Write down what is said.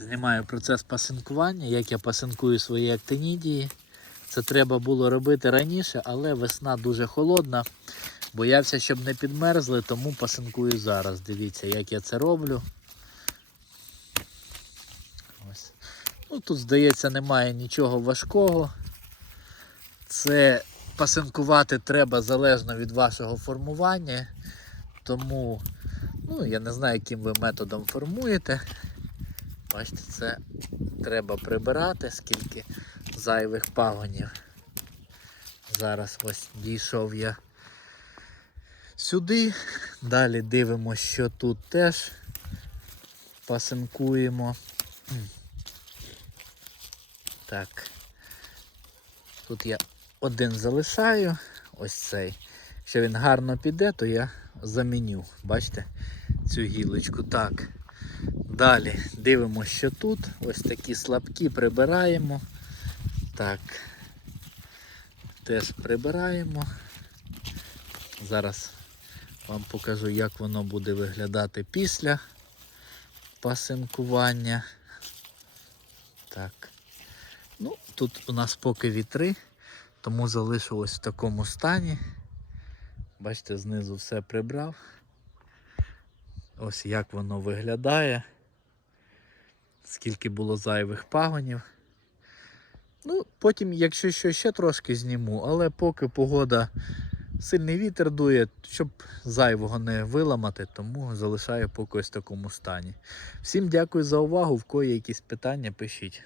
Знімаю процес пасинкування, як я пасинкую свої актинідії. Це треба було робити раніше, але весна дуже холодна. Боявся, щоб не підмерзли, тому пасинкую зараз. Дивіться, як я це роблю. Ось. Ну, тут, здається, немає нічого важкого. Це пасинкувати треба залежно від вашого формування. Тому, ну, я не знаю, яким ви методом формуєте. Бачите, це треба прибирати, скільки зайвих пагонів. Зараз ось дійшов я сюди. Далі дивимося, що тут теж пасинкуємо. Так. Тут я один залишаю, ось цей. Якщо він гарно піде, то я заміню. Бачите, цю гілочку. Так. Далі дивимося, що тут. Ось такі слабкі прибираємо. Так. Теж прибираємо. Зараз вам покажу, як воно буде виглядати після пасинкування. Так. Ну, тут у нас поки вітри, тому залишу ось в такому стані. Бачите, знизу все прибрав. Ось як воно виглядає. Скільки було зайвих пагонів. Ну, потім, якщо що, ще трошки зніму, але поки погода сильний вітер дує, щоб зайвого не виламати, тому залишаю поки ось в такому стані. Всім дякую за увагу. В кої якісь питання, пишіть.